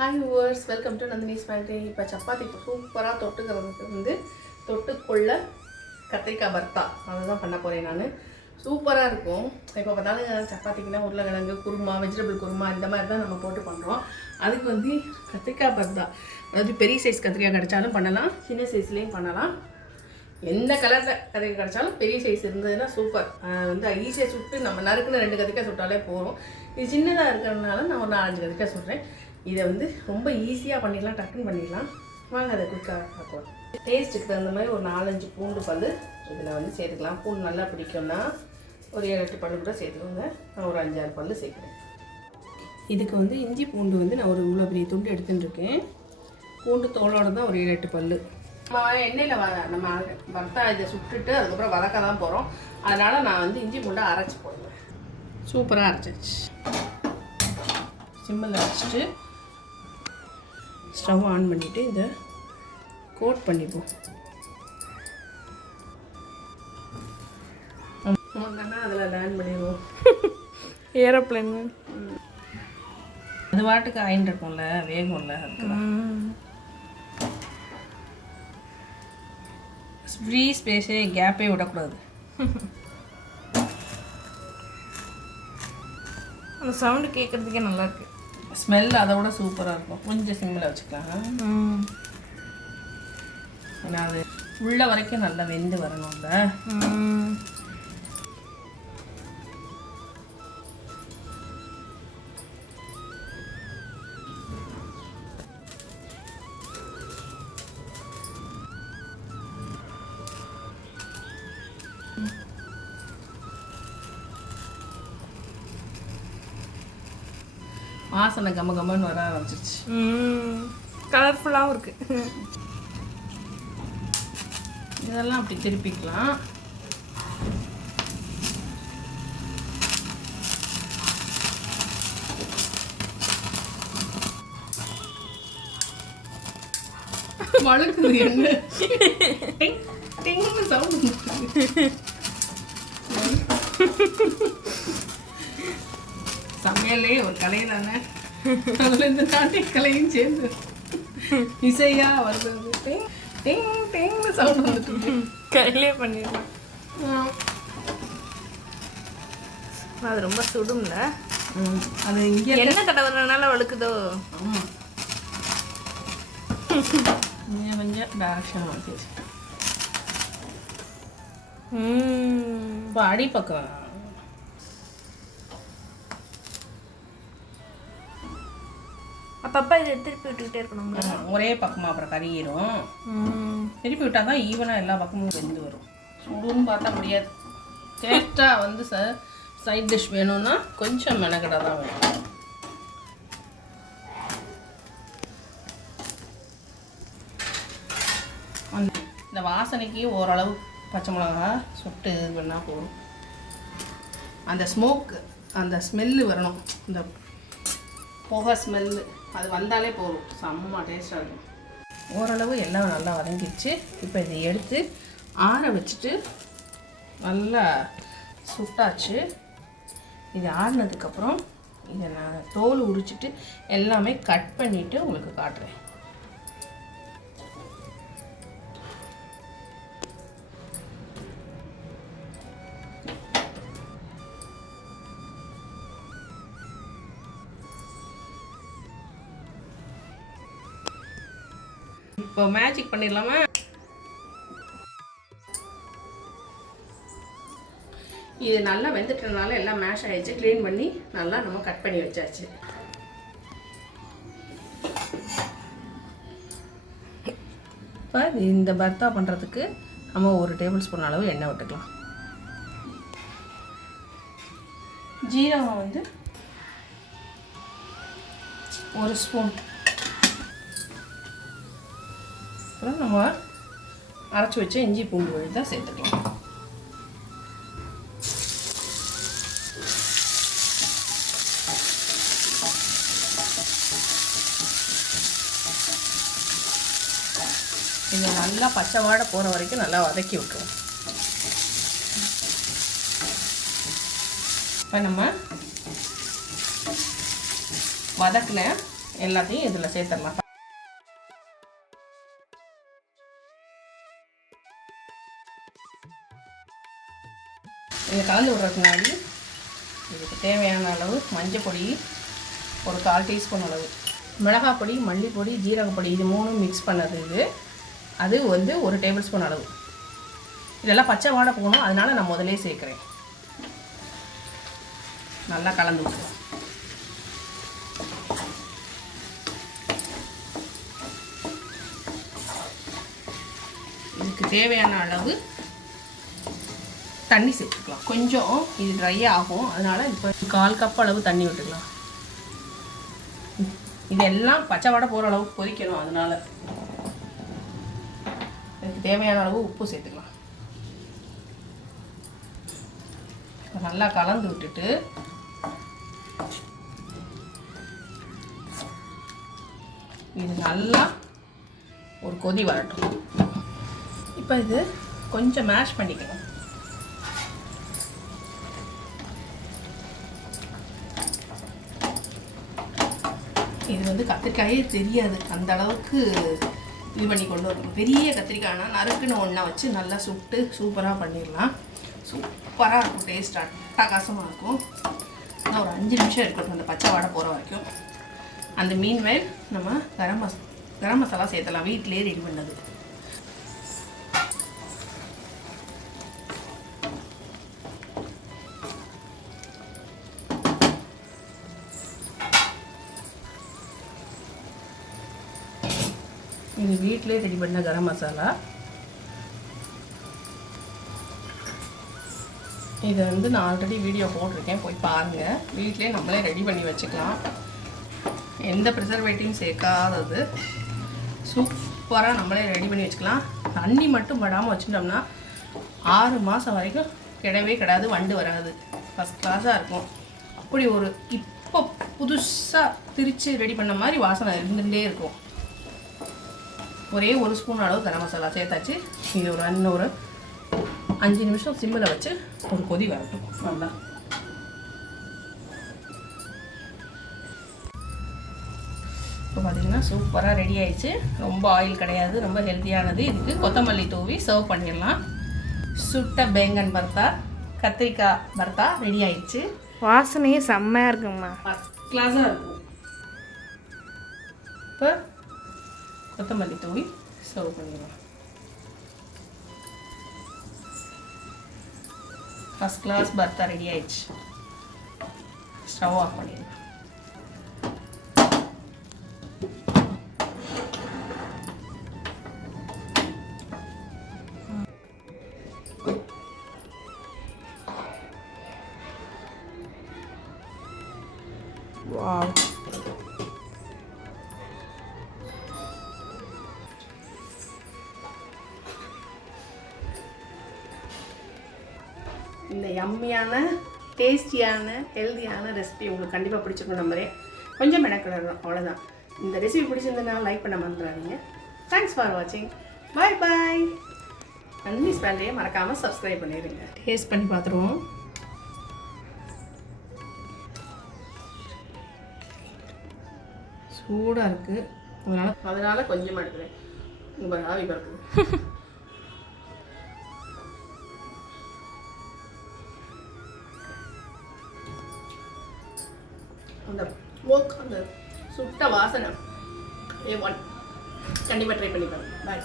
Hi viewers welcome to Nandini ஸ்பேண்டே இப்போ சப்பாத்திக்கு சூப்பராக தொட்டுக்கிறதுக்கு வந்து தொட்டுக்கொள்ள கத்திரிக்காய் பர்த்தா அதுதான் பண்ண போகிறேன் நான். சூப்பராக இருக்கும். இப்போ பார்த்தாலும் சப்பாத்திக்குனா உருளைக்கிழங்கு குருமா வெஜிடபிள் குருமா இந்த மாதிரி தான் நம்ம போட்டு பண்ணுறோம் அதுக்கு வந்து கத்திரிக்காய் பர்த்தா அதாவது பெரிய சைஸ் கத்திரிக்காய் கிடைச்சாலும் பண்ணலாம் சின்ன சைஸ்லேயும் பண்ணலாம். எந்த கலரில் கத்திரிக்காய் கிடைச்சாலும் பெரிய சைஸ் இருந்ததுன்னா சூப்பர் வந்து ஈஸியாக சுட்டு நம்ம நறுக்குன்னு ரெண்டு கத்திரிக்காய் சுட்டாலே போதும். இது சின்னதாக இருக்கிறதுனால நான் ஒரு நாலஞ்சு கத்திரிக்காய் சுடுறேன். இதை வந்து ரொம்ப ஈஸியாக பண்ணிடலாம் டக்குன்னு பண்ணிடலாம். வாங்க அதை குயிக்காக பார்க்கலாம். டேஸ்ட்டுக்கு தகுந்த மாதிரி ஒரு நாலஞ்சு பூண்டு பல் இதில் வந்து சேர்த்துக்கலாம். பூண்டு நல்லா பிடிக்கும்னா ஒரு ஏழு எட்டு பல்லு கூட சேர்த்துக்கோங்க. நான் ஒரு அஞ்சாறு பல்லு சேர்க்குறேன். இதுக்கு வந்து இஞ்சி பூண்டு வந்து நான் ஒரு இவ்வளோ பெரிய துண்டு எடுத்துன்னு இருக்கேன். பூண்டு தோளோட தான் ஒரு ஏழு எட்டு பல்லு. நம்ம எண்ணெயில் வ நம்ம வறுத்தா இதை சுட்டுட்டு அதுக்கப்புறம் வதக்க தான் போகிறோம் அதனால் நான் வந்து இஞ்சி பூண்டை அரைச்சி போடுவேன் சூப்பராக அரைச்சிச்சு. சிம்மில் வச்சுட்டு ஸ்டவ் ஆன் பண்ணிவிட்டு இதை கோட் பண்ணிப்போம். அதில் லேண்ட் பண்ணிடுவோம். ஏரோப்ளேன் அது பாட்டுக்கு ஆயின் இருக்கும்ல வேகும்ல ஃப்ரீ ஸ்பேஸே கேப்பே விடக்கூடாது. அந்த சவுண்டு கேட்குறதுக்கே நல்லா இருக்கு. ஸ்மெல் அதை விட சூப்பராக இருக்கும். கொஞ்சம் சிம்மில் வச்சுக்கலாம். ஏன்னா அது உள்ள வரைக்கும் நல்லா வெந்து வரணும்ல. வாசனை கம கமன்னு வர ஆரம்பிச்சிருச்சு. கலர்ஃபுல்லாகவும் இருக்கு. இதெல்லாம் அப்படி திருப்பிக்கலாம். வழுக்குது என்ன? டிங், டிங்னு sound வந்துருக்கு. சமையலே ஒரு கலை தானே. அதில் இந்த நாட்டிய கலையும் சேர்ந்து. இசையா வருது. டிங் டிங் டிங்னு சவுண்ட் வந்துட்டு. கையிலே பண்ணிடலாம். அது ரொம்ப சுடும்ல. அது இங்கே என்ன தடவுறதுனால வழுக்குதோ? ஆமாம் கொஞ்சம் கொஞ்சம் டேரக்ஷன் மாற்றி ம். இப்போ அடிப்பக்கம் அப்பப்போ இதை திருப்பி விட்டுக்கிட்டே இருக்கணும்ல. ஆமா, ஒரே பக்கமாக அப்புறம் கறியிரும் ம். திருப்பி விட்டால் தான் ஈவனாக எல்லா பக்கமும் வெந்து வரும். சுடுன்னு பார்த்தா முடியாது. டேஸ்ட்டாக வந்து ச சைட் டிஷ் வேணும்னா கொஞ்சம் மெனக்கடை தான் வேணும். இந்த வாசனைக்கு ஓரளவு பச்சை மிளகா சுட்டு இது பண்ணால் போதும். அந்த ஸ்மோக் அந்த ஸ்மெல்லு வரணும். இந்த புகை ஸ்மெல்லு அது வந்தாலே போதும். செம்ம டேஸ்ட்டாக இருக்கும். ஓரளவு எல்லாம் நல்லா வதங்கிடுச்சு. இப்போ இதை எடுத்து ஆற வச்சுட்டு நல்லா சுட்டாச்சு. இது ஆறினதுக்கப்புறம் இதை நான் தோல் உரிச்சிட்டு எல்லாமே கட் பண்ணிவிட்டு உங்களுக்கு காட்டுறேன். இப்போ மேஜிக் பண்ணிடலாமா? இது நல்லா வெந்துட்டனால எல்லாம் மேஷ் ஆயிடுச்சு. க்ளீன் பண்ணி நல்லா நம்ம கட் பண்ணி வச்சாச்சு. இப்போ இந்த பர்த்தா பண்ணுறதுக்கு நம்ம ஒரு டேபிள் ஸ்பூன் அளவு எண்ணெய் விட்டுக்கலாம். ஜீரகம் வந்து ஒரு ஸ்பூன் அப்புறம் நம்ம அரைச்சி வச்ச இஞ்சி பூண்டு விழுதாக சேர்த்துக்கலாம். இதை நல்லா பச்சை வாடை போகிற வரைக்கும் நல்லா வதக்கி விட்டுருவோம். இப்போ நம்ம வதக்கின எல்லாத்தையும் இதில் சேர்த்துடலாம். இதை கலந்து விட்றதுக்கு முன்னாடி இதுக்கு தேவையான அளவு மஞ்சள் பொடி ஒரு கால் டீஸ்பூன் அளவு. மிளகாய் பொடி மல்லிப்பொடி ஜீரகப்பொடி இது மூணும் மிக்ஸ் பண்ணது இது அது வந்து ஒரு டேபிள் ஸ்பூன் அளவு. இதெல்லாம் பச்சை வாடை போகணும் அதனால் நான் முதலே சேர்க்குறேன். நல்லா கலந்து விட்டுருவோம் இதுக்கு தேவையான அளவு தண்ணி சேர்த்துக்கலாம். கொஞ்சம் இது ட்ரை ஆகும். அதனால் இப்போ கால் கப் அளவு தண்ணி விட்டுக்கலாம். இதெல்லாம் பச்சை வடை போகிற அளவுக்கு கொதிக்கணும் அதனால். இதுக்கு தேவையான அளவு உப்பு சேர்த்துக்கலாம். நல்லா கலந்து விட்டுட்டு இது நல்லா ஒரு கொதி வரட்டும். இப்போ இது கொஞ்சம் மேஷ் பண்ணிக்கணும் இது வந்து கத்திரிக்காயே தெரியாது. அந்த அளவுக்கு இது பண்ணி கொண்டு வரணும். பெரிய கத்திரிக்காய்னா நறுக்குன்னு ஒன்றா வச்சு நல்லா சுட்டு சூப்பராக பண்ணிடலாம். சூப்பராக இருக்கும் டேஸ்ட் அட்டகாசமாக இருக்கும். இன்னும் ஒரு அஞ்சு நிமிஷம் இருக்கட்டும் அந்த பச்சை வாடை போகிற வரைக்கும். அந்த மீன் வயல் நம்ம கரம் மசா கரம் மசாலா சேர்த்தலாம் வீட்டிலேயே ரெடி பண்ணது. இது வீட்டிலே ரெடி பண்ண கரம் மசாலா. இதை வந்து நான் ஆல்ரெடி வீடியோ போட்டிருக்கேன். போய் பாருங்கள் வீட்டிலே நம்மளே ரெடி பண்ணி வச்சுக்கலாம். எந்த ப்ரிசர்வேட்டிவும் சேர்க்காதது. சூப்பராக நம்மளே ரெடி பண்ணி வச்சுக்கலாம். தண்ணி மட்டும் படாமல் வச்சுட்டோம்னா ஆறு மாதம் வரைக்கும் கிடவே கிடாது வண்டு வராது. ஃபஸ்ட் கிளாஸாக இருக்கும். அப்படி ஒரு இப்போ புதுசாக திரித்து ரெடி பண்ண மாதிரி வாசனை இருந்துகிட்டே இருக்கும். ஒரே ஒரு ஸ்பூன் அளவு கரம் மசாலா சேர்த்தாச்சு. இது ஒரு இன்னும் ஒரு அஞ்சு நிமிஷம் சிம்மில் வச்சு ஒரு கொதி வரட்டும். நல்லா. இப்போ பார்த்தீங்கன்னா சூப்பராக ரெடி ஆயிடுச்சு. ரொம்ப ஆயில் கிடையாது ரொம்ப ஹெல்த்தியானது இதுக்கு கொத்தமல்லி தூவி சர்வ் பண்ணிடலாம். சுட்ட பேங்கன் பர்த்தா கத்திரிக்காய் பர்த்தா ரெடி ஆயிடுச்சு. வாசனையே செம்மையாக இருக்குங்கம்மா ஃபஸ்ட் கிளாஸாக இருக்கும். இப்போ கொத்தமல்லி தூவி சர்வ் பண்ணிடலாம். ஃபஸ்ட் கிளாஸ் பர்த்தா ரெடி ஆயிடுச்சு. ஸ்டவ் ஆஃப் பண்ணிடலாம். இந்த யம்மியான டேஸ்டியான ஹெல்தியான ரெசிபி உங்களுக்கு கண்டிப்பாக பிடிச்சிருக்கும் நம்புறேன். கொஞ்சம் மெனக்கிடணும் அவ்வளோதான் இந்த ரெசிபி பிடிச்சிருந்ததுனா லைக் பண்ண மறந்துடாதீங்க. தேங்க்ஸ் ஃபார் வாட்சிங் பாய் பாய் நந்தினி ஸ்பேண்டையை மறக்காமல் சப்ஸ்கிரைப் பண்ணிடுங்க டேஸ்ட் பண்ணி பார்த்துருவோம் சூடாக இருக்குது அதனால் அதனால் கொஞ்சமாக எடுக்கிறேன். உங்கள் ஆவி பறக்குது. சுட்ட வாசனை. ஏ ஒன் கண்டிப்பாக ட்ரை பண்ணி பாருங்க. பாய்